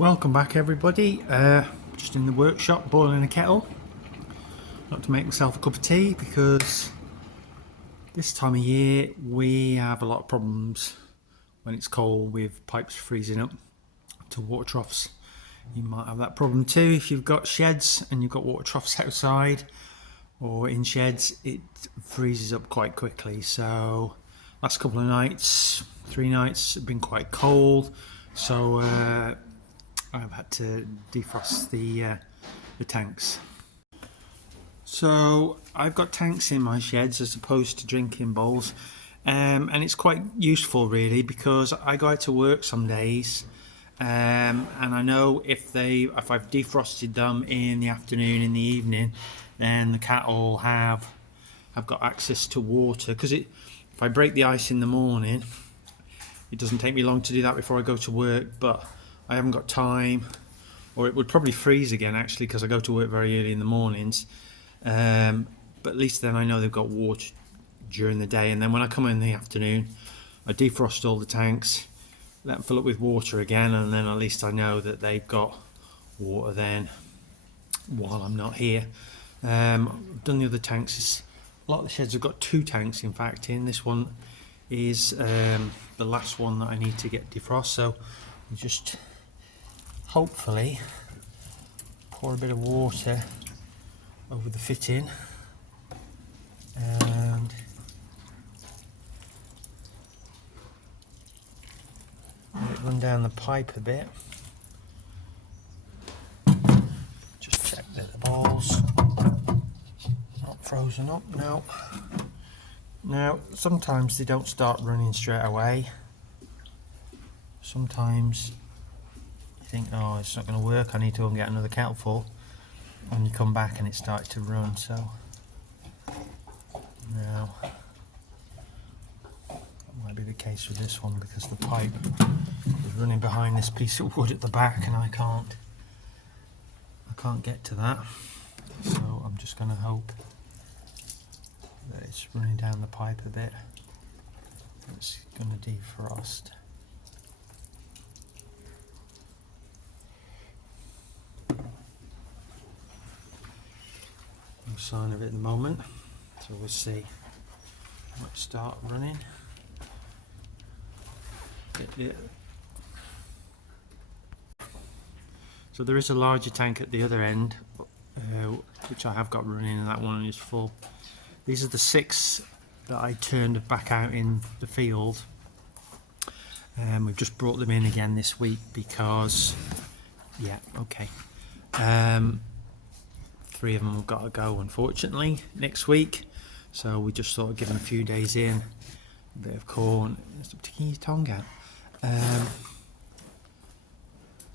Welcome back everybody, just in the workshop boiling a kettle. Not to make myself a cup of tea because this time of year we have a lot of problems when it's cold with pipes freezing up to water troughs. You might have that problem too if you've got sheds and you've got water troughs outside or in sheds. It freezes up quite quickly. So last couple of nights, 3 nights, have been quite cold, so I've had to defrost the tanks. So I've got tanks in my sheds as opposed to drinking bowls, and it's quite useful really because I go out to work some days, and I know if I've defrosted them in the afternoon, in the evening, then the cattle have got access to water. Because if I break the ice in the morning, it doesn't take me long to do that before I go to work, but I haven't got time, or it would probably freeze again actually because I go to work very early in the mornings, but at least then I know they've got water during the day, and then when I come in the afternoon I defrost all the tanks, let them fill up with water again, and then at least I know that they've got water then while I'm not here. I've done the other tanks. A lot of the sheds have got 2 tanks in fact in. This one is the last one that I need to get defrost, so we just hopefully pour a bit of water over the fitting and let it run down the pipe a bit. Just check that the ball's not frozen up. No. Now sometimes they don't start running straight away. Sometimes you think, oh, it's not going to work, I need to go and get another kettle full, and you come back and it starts to run. So now that might be the case with this one because the pipe is running behind this piece of wood at the back and I can't get to that, so I'm just going to hope that it's running down the pipe a bit. It's going to defrost. No sign of it at the moment, so we'll see. It might start running. Yeah. So there is a larger tank at the other end, which I have got running, and that one is full. These are the 6 that I turned back out in the field. We've just brought them in again this week because, yeah, okay. 3 of them have got to go unfortunately next week, so we just thought of giving a few days in, a bit of corn, sticking your tongue out,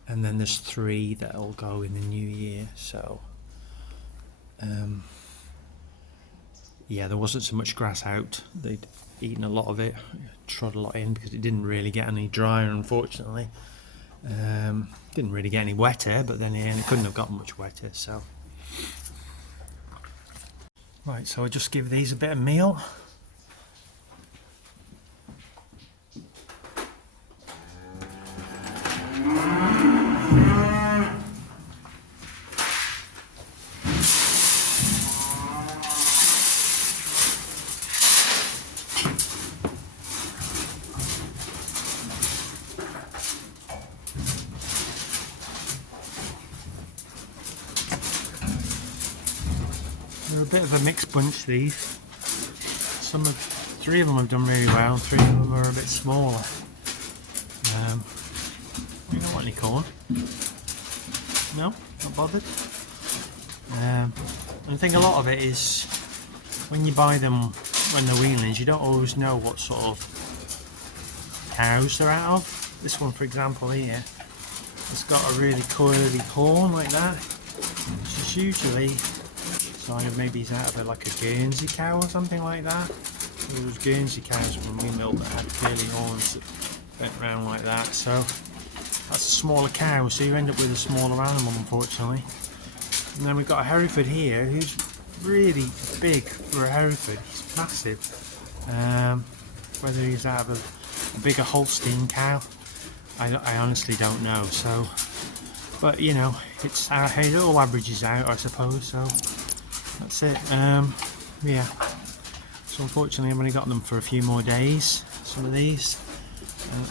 and then there's 3 that'll go in the new year. So yeah, there wasn't so much grass out, they'd eaten a lot of it, trod a lot in because it didn't really get any drier unfortunately. Didn't really get any wetter, but then it couldn't have gotten much wetter. So right, so I just give these a bit of meal. They're a bit of a mixed bunch, these. 3 of them have done really well, 3 of them are a bit smaller. You don't want any corn? No? Not bothered? And I think a lot of it is when you buy them when they're weanlings, you don't always know what sort of cows they're out of. This one, for example, here, it's got a really curly horn like that, which is usually sign of maybe he's out of like a Guernsey cow or something like that. There was Guernsey cows when we milked that had curly horns that went round like that, so that's a smaller cow, so you end up with a smaller animal unfortunately. And then we've got a Hereford here who's really big for a Hereford, he's massive. Whether he's out of a bigger Holstein cow, I honestly don't know. So But you know, it all averages out, I suppose. So that's it. Yeah. So unfortunately, I've only got them for a few more days. Some of these,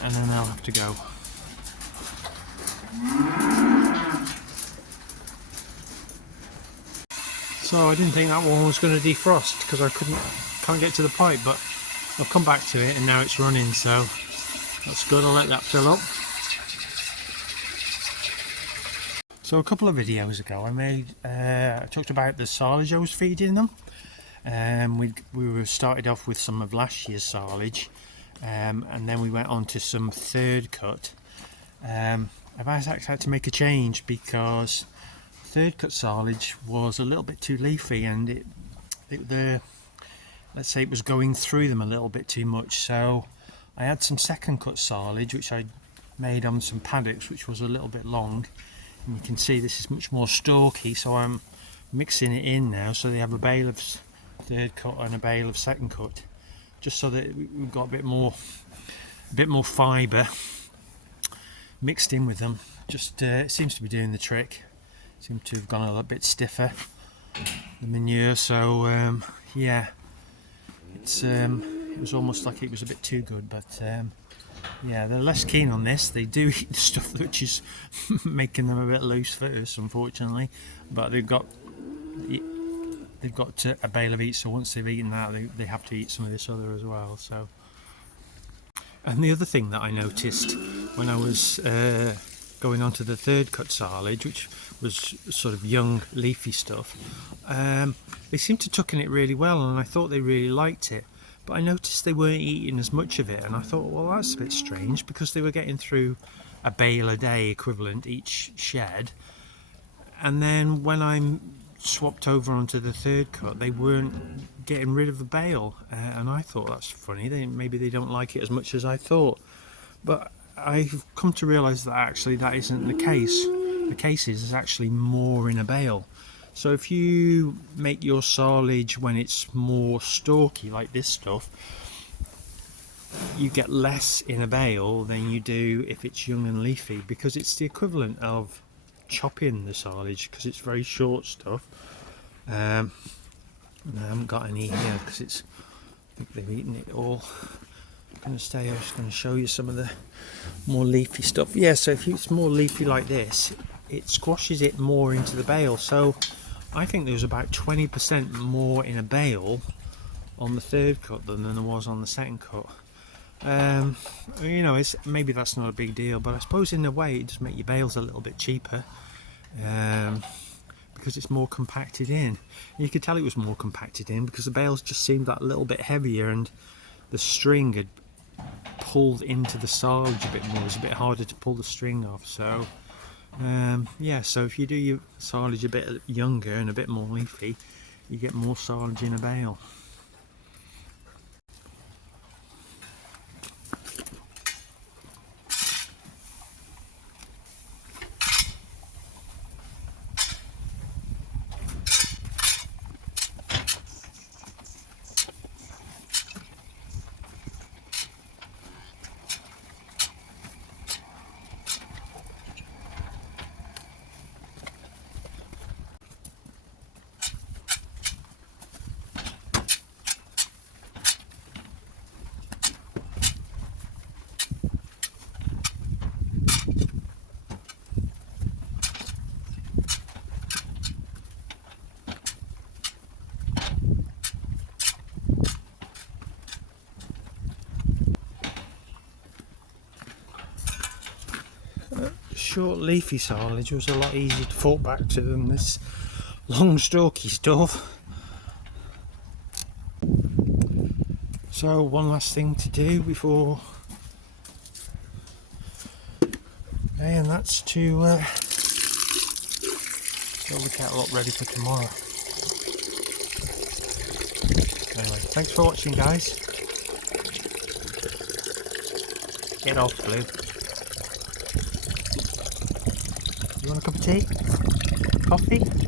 and then I'll have to go. So I didn't think that one was going to defrost because I can't get to the pipe, but I've come back to it and now it's running, so that's good. I'll let that fill up. So a couple of videos ago I talked about the silage I was feeding them. We were started off with some of last year's silage, and then we went on to some third cut. I've actually had to make a change because third cut silage was a little bit too leafy, and let's say it was going through them a little bit too much. So I had some second cut silage which I made on some paddocks, which was a little bit long, and you can see this is much more stalky, so I'm mixing it in now so they have a bale of third cut and a bale of second cut, just so that we've got a bit more fibre mixed in with them. Just it seems to be doing the trick. Seem to have gone a little bit stiffer, the manure. So yeah, it was almost like it was a bit too good, but yeah, they're less keen on this. They do eat the stuff which is making them a bit loose first, unfortunately, but they've got a bale of each, so once they've eaten that, they have to eat some of this other as well. So, and the other thing that I noticed when I was going on to the third cut silage, which was sort of young leafy stuff, they seemed to tuck in it really well, and I thought they really liked it, but I noticed they weren't eating as much of it, and I thought, well, that's a bit strange, because they were getting through a bale a day equivalent each shed, and then when I swapped over onto the third cut, they weren't getting rid of the bale, and I thought, that's funny, maybe they don't like it as much as I thought. But I've come to realise that actually that isn't the case. The case is there's actually more in a bale. So if you make your silage when it's more stalky like this stuff, you get less in a bale than you do if it's young and leafy, because it's the equivalent of chopping the silage, because it's very short stuff. I haven't got any here because I think they've eaten it all. I'm just going to show you some of the more leafy stuff. Yeah, so if it's more leafy like this, it squashes it more into the bale. So I think there was about 20% more in a bale on the third cut than there was on the second cut. You know, maybe that's not a big deal, but I suppose in a way it does make your bales a little bit cheaper, because it's more compacted in. And you could tell it was more compacted in because the bales just seemed that little bit heavier, and the string had pulled into the silage a bit more. It was a bit harder to pull the string off. So yeah, so if you do your silage a bit younger and a bit more leafy, you get more silage in a bale. Short leafy silage was a lot easier to fall back to than this long stalky stuff. So one last thing to do before, and that's to fill the kettle up ready for tomorrow. Anyway, thanks for watching, guys. Get off, Blue. You want a cup of tea? Coffee?